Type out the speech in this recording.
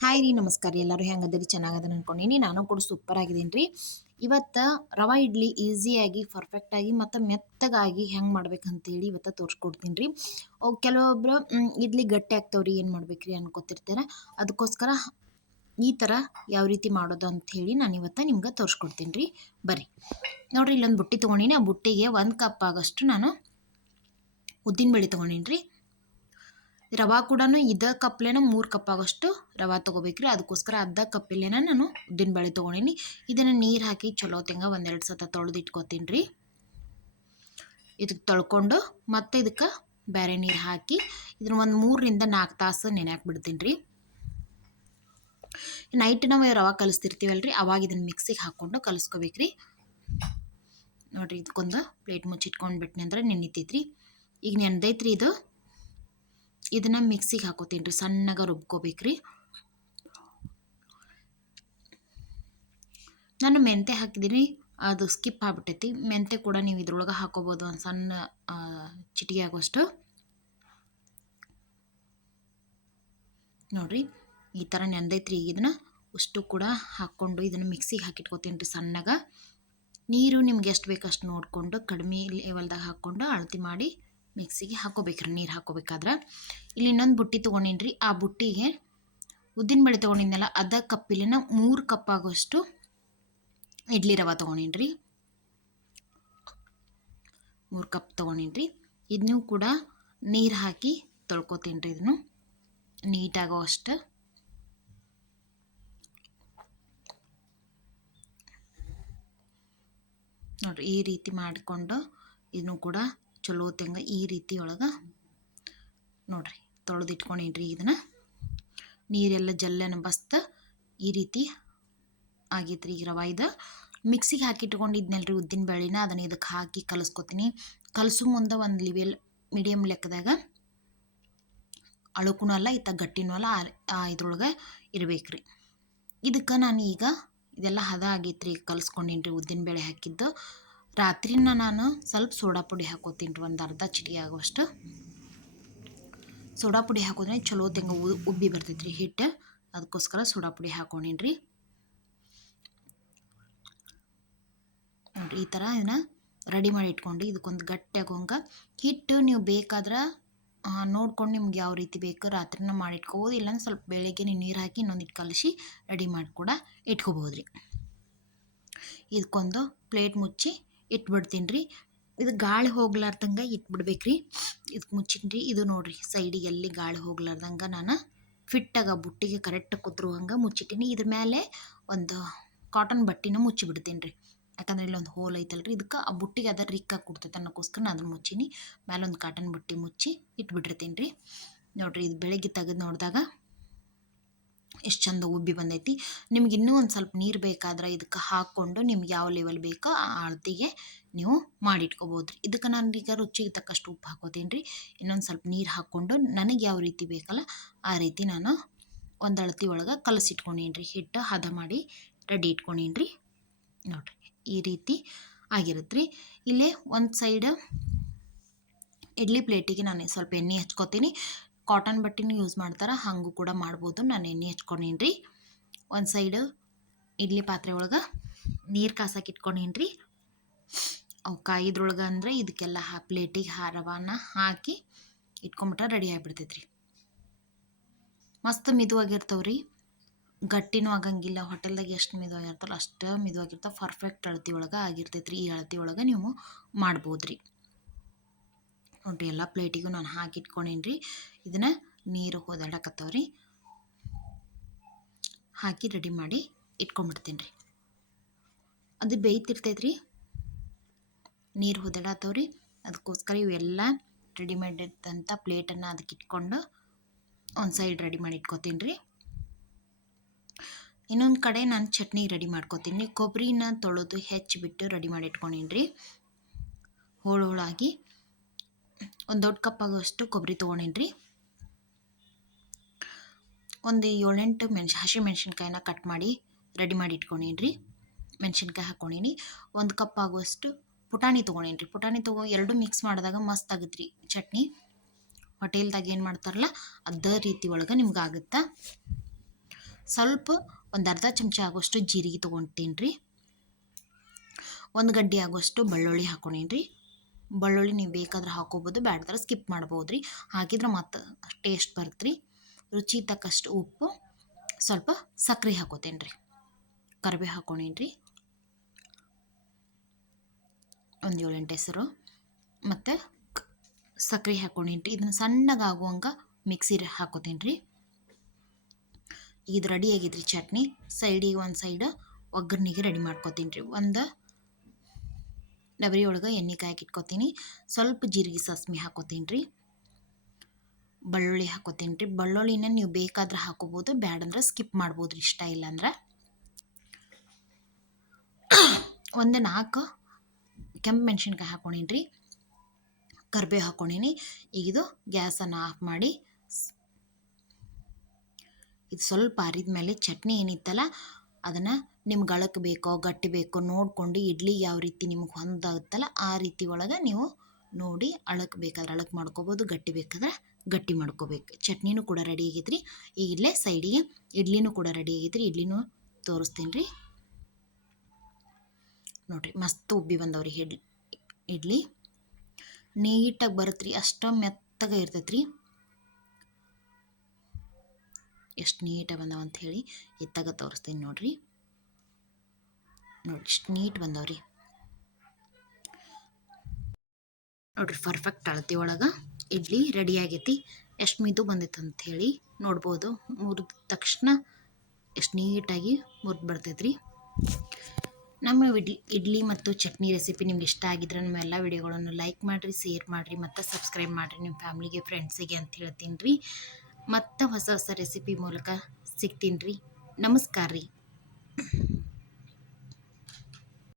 Hi ರೀ, ನಮಸ್ಕಾರ ರೀ. ಎಲ್ಲರೂ ಹೆಂಗದರಿ? ಚೆನ್ನಾಗದ ಅನ್ಕೊಂಡೀನಿ. ನಾನು ಕೂಡ ಸೂಪರ್ ಆಗಿದ್ದೀನಿ ರೀ. ಇವತ್ತು ರವಾ ಇಡ್ಲಿ ಈಸಿಯಾಗಿ ಪರ್ಫೆಕ್ಟಾಗಿ ಮತ್ತು ಮೆತ್ತಗಾಗಿ ಹೆಂಗೆ ಮಾಡ್ಬೇಕಂತೇಳಿ ಇವತ್ತು ತೋರಿಸ್ಕೊಡ್ತೀನಿ ರೀ. ಕೆಲವೊಬ್ಬರು ಇಡ್ಲಿ ಗಟ್ಟಿ ಆಗ್ತಾವ್ರಿ ಏನು ಮಾಡ್ಬೇಕ್ರಿ ಅನ್ಕೋತಿರ್ತಾರೆ. ಅದಕ್ಕೋಸ್ಕರ ಈ ಥರ ಯಾವ ರೀತಿ ಮಾಡೋದು ಅಂಥೇಳಿ ನಾನು ಇವತ್ತು ನಿಮ್ಗೆ ತೋರಿಸ್ಕೊಡ್ತೀನಿ ರೀ. ಬರ್ರಿ. ನೋಡಿರಿ, ಇಲ್ಲೊಂದು ಬುಟ್ಟಿ ತೊಗೊಂಡಿನಿ. ಆ ಬುಟ್ಟಿಗೆ ಒಂದು ಕಪ್ ಆಗೋಷ್ಟು ನಾನು ಉದ್ದಿನಬೇಳೆ ತೊಗೊಂಡೀನಿ ರೀ. ರವಾ ಕೂಡ ಇದ ಕಪ್ಲೇನ ಮೂರು ಕಪ್ ಆಗೋಷ್ಟು ರವಾ ತೊಗೋಬೇಕ್ರಿ. ಅದಕ್ಕೋಸ್ಕರ ಅರ್ಧ ಕಪ್ಪಿಲೇನ ನಾನು ಉದ್ದಿನಬೇಳೆ ತೊಗೊಂಡೀನಿ. ಇದನ್ನು ನೀರು ಹಾಕಿ ಚಲೋ ತೆಂಗ ಒಂದೆರಡು ಸತ ತೊಳೆದು ಇಟ್ಕೋತೀನಿ ರೀ ಇದಕ್ಕೆ ತೊಳ್ಕೊಂಡು ಮತ್ತೆ ಇದಕ್ಕೆ ಬೇರೆ ನೀರು ಹಾಕಿ ಇದನ್ನ ಒಂದು ಮೂರರಿಂದ ನಾಲ್ಕು ತಾಸು ನೆನೆಯಾಕೆ ಬಿಡ್ತೀನಿ ರೀ ನೈಟ್ ನಾವು ರವಾ ಕಲಿಸ್ತಿರ್ತೀವಲ್ಲ ರೀ ಅವಾಗ ಇದನ್ನು ಮಿಕ್ಸಿಗೆ ಹಾಕ್ಕೊಂಡು ಕಲಿಸ್ಕೋಬೇಕ್ರಿ. ನೋಡಿರಿ, ಇದಕ್ಕೊಂದು ಪ್ಲೇಟ್ ಮುಚ್ಚಿಟ್ಕೊಂಡು ಬಿಟ್ನಿ ಅಂದ್ರೆ ನೆನಿತೈತ್ರಿ. ಈಗ ನೆನೆದೈತ್ರಿ ಇದು. ಇದನ್ನ ಮಿಕ್ಸಿಗೆ ಹಾಕೋತೀನಿ ರೀ, ಸಣ್ಣಗೆ ರುಬ್ಕೋಬೇಕ್ರಿ. ನಾನು ಮೆಂತೆ ಹಾಕಿದ್ದೀನಿ, ಅದು ಸ್ಕಿಪ್ ಆಗ್ಬಿಟ್ಟೈತಿ. ಮೆಂತೆ ಕೂಡ ನೀವು ಇದ್ರೊಳಗೆ ಹಾಕೋಬೋದು, ಒಂದು ಸಣ್ಣ ಚಿಟಿಗೆ ಆಗೋಷ್ಟು. ನೋಡಿರಿ, ಈ ಥರ ನೆಂದೈತ್ರಿ ಇದನ್ನ. ಅಷ್ಟು ಕೂಡ ಹಾಕ್ಕೊಂಡು ಇದನ್ನು ಮಿಕ್ಸಿಗೆ ಹಾಕಿಟ್ಕೋತೀನಿ ರೀ, ಸಣ್ಣಗೆ. ನೀರು ನಿಮ್ಗೆ ಎಷ್ಟು ಬೇಕು ಅಷ್ಟು ನೋಡಿಕೊಂಡು, ಕಡಿಮೆ ಲೆವೆಲ್ದಾಗ ಹಾಕ್ಕೊಂಡು ಅಳತಿ ಮಾಡಿ ಮಿಕ್ಸಿಗೆ ಹಾಕೋಬೇಕ್ರಿ ನೀರು ಹಾಕೋಬೇಕಾದ್ರೆ ಇಲ್ಲಿ ಇನ್ನೊಂದು ಬುಟ್ಟಿ ತೊಗೊಂಡಿನ್ರಿ. ಆ ಬುಟ್ಟಿಗೆ ಉದ್ದಿನಬೇಳೆ ತೊಗೊಂಡಿದ್ನಲ್ಲ, ಅದ ನಾವು ಮೂರು ಕಪ್ ಆಗೋಷ್ಟು ಇಡ್ಲಿ ರವೆ ತೊಗೊಂಡಿನ್ರಿ. ಮೂರು ಕಪ್ ತೊಗೊಂಡಿನಿ ರೀ ಇದನ್ನೂ ಕೂಡ ನೀರು ಹಾಕಿ ತೊಳ್ಕೊತೀನಿ ರೀ ಇದನ್ನು ನೀಟಾಗೋ ಅಷ್ಟು. ನೋಡ್ರಿ, ಈ ರೀತಿ ಮಾಡಿಕೊಂಡು ಇದನ್ನು ಕೂಡ ಚಲೋ ತೆಂಗ ಈ ರೀತಿ ಒಳಗೆ ನೋಡ್ರಿ ತೊಳೆದು ಇಟ್ಕೊಂಡಿನ್ರಿ ಇದನ್ನು. ನೀರೆಲ್ಲ ಜಲ್ಲೆನ ಬಸ್ತ ಈ ರೀತಿ ಆಗೈತ್ರಿ ಈಗ ರವ. ಇದು ಮಿಕ್ಸಿಗೆ ಹಾಕಿಟ್ಕೊಂಡಿದ್ನಲ್ರಿ ಉದ್ದಿನ ಬೇಳೆನ, ಅದನ್ನು ಇದಕ್ಕೆ ಹಾಕಿ ಕಲಿಸ್ಕೊತೀನಿ. ಕಲಸು ಮುಂದೆ ಒಂದು ಲಿವೆಲ್ ಮೀಡಿಯಮ್ ಲೆಕ್ಕದಾಗ ಅಳುಕುನೂ ಅಲ್ಲ, ಇತ್ತ ಗಟ್ಟಿನೂ ಅಲ್ಲ ಇದ್ರೊಳಗೆ ಇರ್ಬೇಕ್ರಿ. ಇದಕ್ಕೆ ನಾನು ಈಗ ಇದೆಲ್ಲ ಹದ ಆಗೈತ್ರಿ, ಕಲಿಸ್ಕೊಂಡೇನ್ರಿ ಉದ್ದಿನ ಬೇಳೆ ಹಾಕಿದ್ದು. ರಾತ್ರಿನ ನಾನು ಸ್ವಲ್ಪ ಸೋಡಾ ಪುಡಿ ಹಾಕೋತೀನಿ ರೀ, ಒಂದು ಅರ್ಧ ಚಿಟಿಕೆ ಆಗುವಷ್ಟು. ಸೋಡಾ ಪುಡಿ ಹಾಕೋದ್ರೆ ಚಲೋ ತೆಂಗ ಉಬ್ಬಿ ಬರ್ತೈತೆ ರೀ ಹಿಟ್ಟು. ಅದಕ್ಕೋಸ್ಕರ ಸೋಡಾ ಪುಡಿ ಹಾಕೊಂಡೀನಿ ರೀ. ನೋಡಿರಿ, ಈ ಥರ ಇದನ್ನ ರೆಡಿ ಮಾಡಿ ಇಟ್ಕೊಂಡು ಇದಕ್ಕೊಂದು ಗಟ್ಟಿಯಾಗಿ ಹಂಗೆ ಹಿಟ್ಟು ನೀವು ಬೇಕಾದ್ರೆ ನೋಡ್ಕೊಂಡು ನಿಮ್ಗೆ ಯಾವ ರೀತಿ ಬೇಕು ರಾತ್ರಿನ ಮಾಡಿ ಇಟ್ಕೋಬೋದು. ಇಲ್ಲಾಂದ್ರೆ ಸ್ವಲ್ಪ ಬೆಳಗ್ಗೆ ನೀರು ಹಾಕಿ ಇನ್ನೊಂದು ಕಲಸಿ ರೆಡಿ ಮಾಡಿ ಕೂಡ ಇಟ್ಕೋಬೋದು ರೀ ಇದಕ್ಕೊಂದು ಪ್ಲೇಟ್ ಮುಚ್ಚಿ ಇಟ್ಬಿಡ್ತೀನಿ ರೀ. ಇದು ಗಾಳಿ ಹೋಗ್ಲಾರ್ದಂಗೆ ಇಟ್ಬಿಡ್ಬೇಕ್ರಿ. ಇದಕ್ಕೆ ಮುಚ್ಚಿನಿ ರೀ ಇದು ನೋಡಿರಿ ಸೈಡಿಗೆ ಎಲ್ಲಿ ಗಾಳಿ ಹೋಗ್ಲಾರ್ದಂಗೆ ನಾನು ಫಿಟ್ಟಾಗ ಬುಟ್ಟಿಗೆ ಕರೆಕ್ಟ್ ಕುದ್ರು ಹಂಗೆ ಮುಚ್ಚಿಟ್ಟೀನಿ. ಇದ್ರ ಮೇಲೆ ಒಂದು ಕಾಟನ್ ಬಟ್ಟಿನ ಮುಚ್ಚಿಬಿಡ್ತೀನಿ ರೀ ಯಾಕಂದ್ರೆ ಇಲ್ಲೊಂದು ಹೋಲ್ ಐತಲ್ಲ ರೀ ಇದಕ್ಕೆ ಆ ಬುಟ್ಟಿಗೆ ಅದರ ರಿಕ್ಕ ಕೊಡ್ತೈತೆ ಅನ್ನೋಕ್ಕೋಸ್ಕರ ನಾನು ಅದನ್ನು ಮುಚ್ಚೀನಿ. ಮೇಲೆ ಒಂದು ಕಾಟನ್ ಬಟ್ಟೆ ಮುಚ್ಚಿ ಇಟ್ಬಿಟ್ಟಿರ್ತೀನಿ ರೀ ನೋಡಿರಿ ಇದು ಬೆಳಗ್ಗೆ ತೆಗೆದು ನೋಡಿದಾಗ ಎಷ್ಟು ಚಂದ ಉಬ್ಬಿ ಬಂದೈತಿ. ನಿಮ್ಗೆ ಇನ್ನೂ ಒಂದು ಸ್ವಲ್ಪ ನೀರು ಬೇಕಾದ್ರೆ ಇದಕ್ಕೆ ಹಾಕ್ಕೊಂಡು ನಿಮ್ಗೆ ಯಾವ ಲೆವೆಲ್ ಬೇಕೋ ಆ ಅಳತೆಗೆ ನೀವು ಮಾಡಿಟ್ಕೋಬೋದು ರೀ ಇದಕ್ಕೆ ನಾನು ಈಗ ರುಚಿಗೆ ತಕ್ಕಷ್ಟು ಉಪ್ಪು ಹಾಕೋತೀನಿ ರೀ ಇನ್ನೊಂದು ಸ್ವಲ್ಪ ನೀರು ಹಾಕ್ಕೊಂಡು ನನಗೆ ಯಾವ ರೀತಿ ಬೇಕಲ್ಲ ಆ ರೀತಿ ನಾನು ಒಂದು ಅಳತಿ ಒಳಗೆ ಕಲಸಿಟ್ಕೊಂಡೀನಿ ರೀ ಹಿಟ್ಟು, ಹದ ಮಾಡಿ ರೆಡಿ ಇಟ್ಕೊಂಡೀನಿ ರೀ ನೋಡಿರಿ ಈ ರೀತಿ ಆಗಿರುತ್ತೆ ರೀ ಇಲ್ಲೇ ಒಂದು ಸೈಡ್ ಇಡ್ಲಿ ಪ್ಲೇಟಿಗೆ ನಾನು ಸ್ವಲ್ಪ ಎಣ್ಣೆ ಹಚ್ಕೋತೀನಿ. ಕಾಟನ್ ಬಟ್ಟೆನೂ ಯೂಸ್ ಮಾಡ್ತಾರೆ, ಹಾಗೂ ಕೂಡ ಮಾಡ್ಬೋದು. ನಾನು ಎಣ್ಣೆ ಹಚ್ಕೊಂಡೇನ್ರಿ. ಒಂದು ಸೈಡ್ ಇಡ್ಲಿ ಪಾತ್ರೆ ಒಳಗೆ ನೀರು ಕಾಸಕ್ಕೆ ಇಟ್ಕೊಂಡೇನ್ರಿ. ಅವು ಕಾಯಿದ್ರೊಳಗೆ ಅಂದರೆ ಇದಕ್ಕೆಲ್ಲ ಹಾ ಪ್ಲೇಟಿಗೆ ಹಾರವನ್ನ ರವಾನ ಹಾಕಿ ಇಟ್ಕೊಂಬಿಟ್ರೆ ರೆಡಿ ಆಗಿಬಿಡ್ತೈತೆ ರೀ ಮಸ್ತ್ ಮಿದುವಾಗಿರ್ತಾವೆ ರೀ ಗಟ್ಟಿನೂ ಆಗಂಗಿಲ್ಲ. ಹೋಟೆಲ್ದಾಗ ಎಷ್ಟು ಮಿದುವಾಗಿರ್ತಾವಲ್ಲ ಅಷ್ಟು ಮಿದುವಾಗಿರ್ತಾವೆ. ಪರ್ಫೆಕ್ಟ್ ಅಳತಿ ಒಳಗೆ ಆಗಿರ್ತೈತೆ ರೀ ಈ ಅಳತಿ ಒಳಗೆ ನೀವು ಮಾಡ್ಬೋದು ರೀ ನೋಡ್ರಿ ಎಲ್ಲ ಪ್ಲೇಟಿಗೂ ನಾನು ಹಾಕಿ ಇಟ್ಕೊಂಡೀನಿ ರೀ ಇದನ್ನು ನೀರು ಹೋದಾಡಕತ್ತವ ರೀ ಹಾಕಿ ರೆಡಿ ಮಾಡಿ ಇಟ್ಕೊಂಡ್ಬಿಡ್ತೀನಿ ರೀ ಅದು ಬೇಯ್ತಿರ್ತೈತೆ ರೀ ನೀರು ಹೋದಾಡತ್ತವ ರೀ ಅದಕ್ಕೋಸ್ಕರ ಇವೆಲ್ಲ ರೆಡಿ ಇದ್ದಂಥ ಪ್ಲೇಟನ್ನು ಅದಕ್ಕೆ ಇಟ್ಕೊಂಡು ಒಂದು ಸೈಡ್ ರೆಡಿ ಮಾಡಿ ಇಟ್ಕೊತೀನಿ ರೀ ಇನ್ನೊಂದು ಕಡೆ ನಾನು ಚಟ್ನಿ ರೆಡಿ ಮಾಡ್ಕೊತೀನಿ. ಕೊಬ್ಬರಿನ ತೊಳೆದು ಹೆಚ್ಚಿಬಿಟ್ಟು ರೆಡಿ ಮಾಡಿ ಇಟ್ಕೊಂಡಿನಿ ರೀ ಹೋಳು ಹೋಳಾಗಿ ಒಂದು ದೊಡ್ಡ ಕಪ್ ಆಗೋಷ್ಟು ಕೊಬ್ಬರಿ ತೊಗೊಂಡೀನಿ ಒಂದು ಏಳೆಂಟು ಮೆಣಸು, ಹಸಿ ಮೆಣಸಿನ್ಕಾಯಿನ ಕಟ್ ಮಾಡಿ ರೆಡಿ ಮಾಡಿ ಇಟ್ಕೊಂಡೀನಿ ಮೆಣಸಿನ್ಕಾಯಿ ಹಾಕೊಂಡೀನಿ. ಒಂದು ಕಪ್ ಆಗುವಷ್ಟು ಪುಟಾಣಿ ತೊಗೊಂಡೀನಿ ಪುಟಾಣಿ ತೊಗೊ ಎರಡು ಮಿಕ್ಸ್ ಮಾಡಿದಾಗ ಮಸ್ತ್ ಆಗುತ್ತೆ ರೀ ಚಟ್ನಿ. ಹೋಟೆಲ್ದಾಗ ಏನು ಮಾಡ್ತಾರಲ್ಲ, ಅದೇ ರೀತಿ ಒಳಗೆ ನಿಮ್ಗೆ ಆಗುತ್ತೆ? ಸ್ವಲ್ಪ ಒಂದು ಅರ್ಧ ಚಮಚ ಆಗೋಷ್ಟು ಜೀರಿಗೆ ತೊಗೊಂತೀನಿ ರೀ ಒಂದು ಗಡ್ಡೆ ಆಗೋಷ್ಟು ಬೆಳ್ಳುಳ್ಳಿ ಹಾಕೊಂಡೀನಿ ರೀ ಬೆಳ್ಳುಳ್ಳಿ ನೀವು ಬೇಕಾದ್ರೆ ಹಾಕೋಬೋದು, ಬ್ಯಾಡ್ದ್ರೆ ಸ್ಕಿಪ್ ಮಾಡ್ಬೋದು ರೀ ಹಾಕಿದ್ರೆ ಮತ್ತು ಟೇಸ್ಟ್ ಬರುತ್ತೆ ರೀ ರುಚಿ ತಕ್ಕಷ್ಟು ಉಪ್ಪು, ಸ್ವಲ್ಪ ಸಕ್ಕರೆ ಹಾಕೋತೇನೆ ರೀ ಕರಿಬೇವು ಹಾಕೊಂಡೇನ್ರಿ ರೀ ಒಂದು ಏಳೆಂಟು ಹೆಸರು. ಮತ್ತು ಸಕ್ಕರೆ ಹಾಕೊಂಡೇನ್ರಿ ರೀ ಇದನ್ನು ಸಣ್ಣಗೆ ಆಗುವಂಗೆ ಮಿಕ್ಸಿ ಹಾಕೋತೀನಿ ರೀ ಇದು ರೆಡಿ ಆಗಿದ್ರಿ ಚಟ್ನಿ. ಸೈಡಿಗೆ ಒಂದು ಸೈಡ್ ಒಗ್ಗರಣೆಗೆ ರೆಡಿ ಮಾಡ್ಕೊತೀನಿ ರೀ ಒಂದು ಡಬರಿ ಒಳಗೆ ಎಣ್ಣೆ ಕಾಯಕ್ಕೆ ಸ್ವಲ್ಪ ಜೀರಿಗೆ ಸಾಸ್ಮಿ ಹಾಕೋತೀನಿ ರೀ ಬೆಳ್ಳುಳ್ಳಿ ಹಾಕೋತೀನಿ ರೀ ಬೆಳ್ಳುಳ್ಳಿನ ನೀವು ಬೇಕಾದ್ರೆ ಹಾಕೋಬೋದು, ಬ್ಯಾಡಂದ್ರೆ ಸ್ಕಿಪ್ ಮಾಡ್ಬೋದು ರೀ ಇಷ್ಟ ಇಲ್ಲಾಂದ್ರೆ ಒಂದು ನಾಲ್ಕು ಕೆಂಪು ಮೆಣಸಿನ್ಕಾಯಿ ಹಾಕೊಂಡೀನಿ ರೀ ಕರಿಬೇವು ಈಗ ಇದು ಗ್ಯಾಸನ್ನು ಆಫ್ ಮಾಡಿ ಇದು ಸ್ವಲ್ಪ ಆರಿದ ಮೇಲೆ ಚಟ್ನಿ ಏನಿತ್ತಲ್ಲ, ಅದನ್ನು ನಿಮ್ಗೆ ಅಳಕ್ಕೆ ಬೇಕೋ, ಗಟ್ಟಿ ಬೇಕೋ ನೋಡಿಕೊಂಡು ಇಡ್ಲಿ ಯಾವ ರೀತಿ ನಿಮ್ಗೆ ಹೊಂದಾಗುತ್ತಲ್ಲ ಆ ರೀತಿ ಒಳಗೆ ನೀವು ನೋಡಿ ಅಳಕ್ ಬೇಕಾದ್ರೆ ಅಳಕ್ ಮಾಡ್ಕೋಬೋದು, ಗಟ್ಟಿ ಬೇಕಾದ್ರೆ ಗಟ್ಟಿ ಮಾಡ್ಕೋಬೇಕು. ಚಟ್ನಿನೂ ಕೂಡ ರೆಡಿ ಆಗೈತ್ರಿ. ಈಗ ಇಲ್ಲೇ ಸೈಡಿಗೆ ಇಡ್ಲಿನೂ ಕೂಡ ರೆಡಿ ಆಗೈತ್ರಿ. ಇಡ್ಲಿನೂ ತೋರಿಸ್ತೀನಿ ರೀ ನೋಡಿರಿ, ಮಸ್ತ್ ಉಬ್ಬಿ ಬಂದವ್ರಿ ಇಡ್ಲಿ ಇಡ್ಲಿ. ನೀಟಾಗಿ ಬರುತ್ತೆ ರೀ ಅಷ್ಟು ಮೆತ್ತಗೆ ಇರ್ತೈತೆ ಎಷ್ಟು ನೀಟಾಗಿ ಬಂದಾವ ಅಂತ ಹೇಳಿ ಎತ್ತಾಗ ತೋರಿಸ್ತೀನಿ ನೋಡಿರಿ. ನೋಡಿ ಇಷ್ಟು ನೀಟ್ ಬಂದವ್ರಿ. ನೋಡ್ರಿ ಪರ್ಫೆಕ್ಟ್ ಅಳತಿ ಒಳಗೆ ಇಡ್ಲಿ ರೆಡಿ ಆಗೈತಿ. ಎಷ್ಟು ಮಿದು ಬಂದೈತೆ ಹೇಳಿ ನೋಡ್ಬೋದು. ಮುರಿದ ತಕ್ಷಣ ಎಷ್ಟು ನೀಟಾಗಿ ಮುರಿದು ಬರ್ತೈತ್ರಿ. ನಮ್ಮ ಇಡ್ಲಿ ಇಡ್ಲಿ ಮತ್ತು ಚಟ್ನಿ ರೆಸಿಪಿ ನಿಮ್ಗೆ ಇಷ್ಟ ಆಗಿದ್ರೆ ನಮ್ಮ ಎಲ್ಲ ವಿಡಿಯೋಗಳನ್ನು ಲೈಕ್ ಮಾಡಿರಿ ಶೇರ್ ಮಾಡಿರಿ ಮತ್ತು ಸಬ್ಸ್ಕ್ರೈಬ್ ಮಾಡಿರಿ ನಿಮ್ಮ ಫ್ಯಾಮ್ಲಿಗೆ ಫ್ರೆಂಡ್ಸಿಗೆ ಅಂತ ಹೇಳ್ತೀನಿ ರೀ ಮತ್ತು ಹೊಸ ಹೊಸ ರೆಸಿಪಿ ಮೂಲಕ ಸಿಗ್ತೀನಿ ರೀ ನಮಸ್ಕಾರ ರೀ